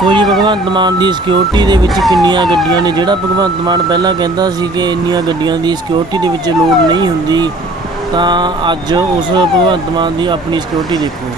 ਦੇਖੋ ਜੀ, ਭਗਵੰਤ ਮਾਨ ਦੀ ਸਿਕਿਉਰਿਟੀ ਦੇ ਵਿੱਚ ਕਿੰਨੀਆਂ ਗੱਡੀਆਂ ਨੇ। ਜਿਹੜਾ ਭਗਵੰਤ ਮਾਨ ਪਹਿਲਾਂ ਕਹਿੰਦਾ ਸੀ ਕਿ ਇੰਨੀਆਂ ਗੱਡੀਆਂ ਦੀ ਸਿਕਿਉਰਿਟੀ ਦੇ ਵਿੱਚ ਲੋੜ ਨਹੀਂ ਹੁੰਦੀ, ਤਾਂ ਅੱਜ ਉਸ ਭਗਵੰਤ ਮਾਨ ਦੀ ਆਪਣੀ ਸਿਕਿਉਰਿਟੀ ਦੇਖੋ।